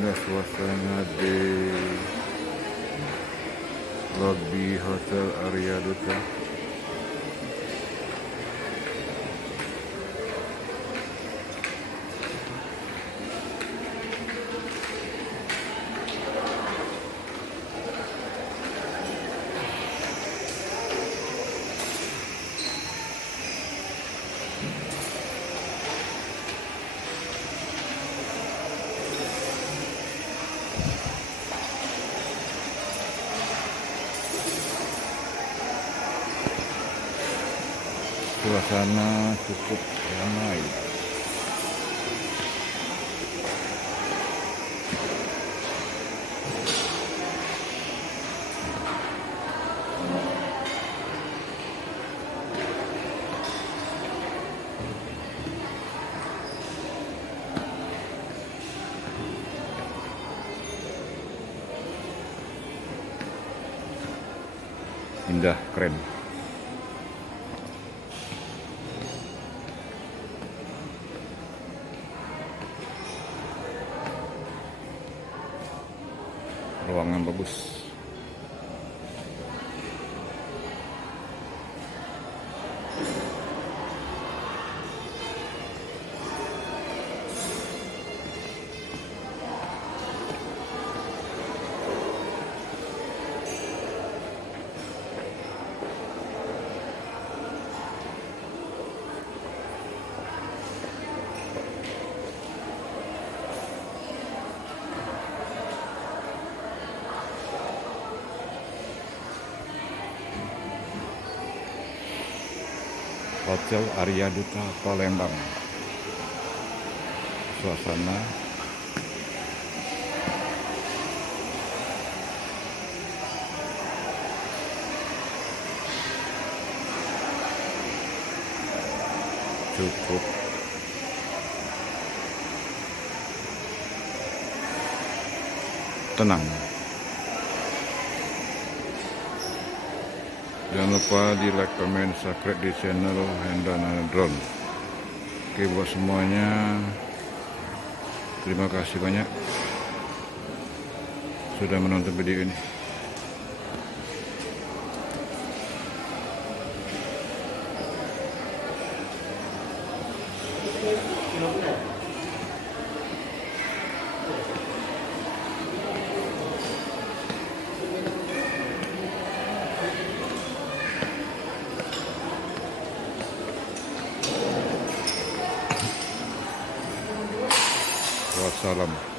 Indah suasana di lobi Hotel Arya Duta. Suasana cukup ramai. Indah, keren. Ruangan bagus. Hotel Arya Duta Palembang. Suasana cukup tenang. Jangan lupa di like, comment, subscribe di channel Hendana Drone. Oke, buat semuanya, terima kasih banyak sudah menonton video ini. Wassalam.